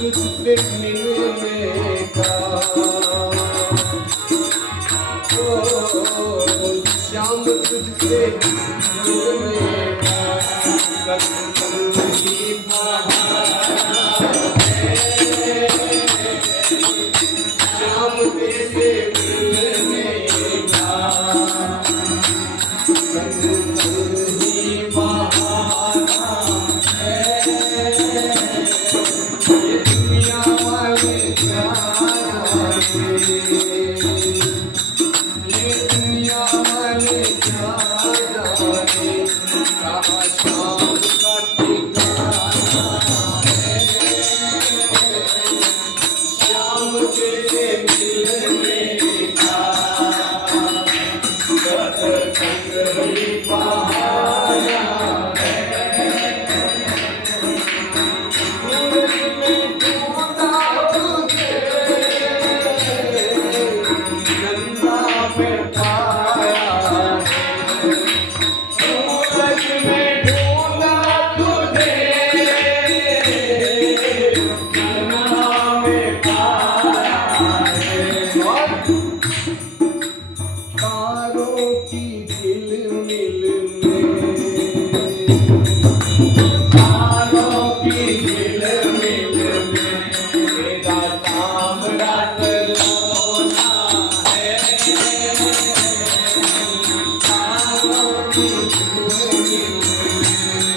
तुझसे मिलने का। ओ श्याम तुझसे मिलने का सत्संग की बहाना है। श्याम तुझसे मिलने का सत्संग ही बहाना है। ये दुनिया वाले क्या जाने, ये दुनिया वाले क्या जाने, कहाँ शाम का ठिकाना है। श्याम तेरे मिलने का सत्संग ही बहाना है। सूरज में ढूंढा तुझे, गंगा में पाया है। सूरज में ढूंढा तुझे, गंगा में पाया है। और तारों की झिलमिल में, तारों की झिलमिल में तेरा तांबड़ा सलोना है। तारों की झिलमिल में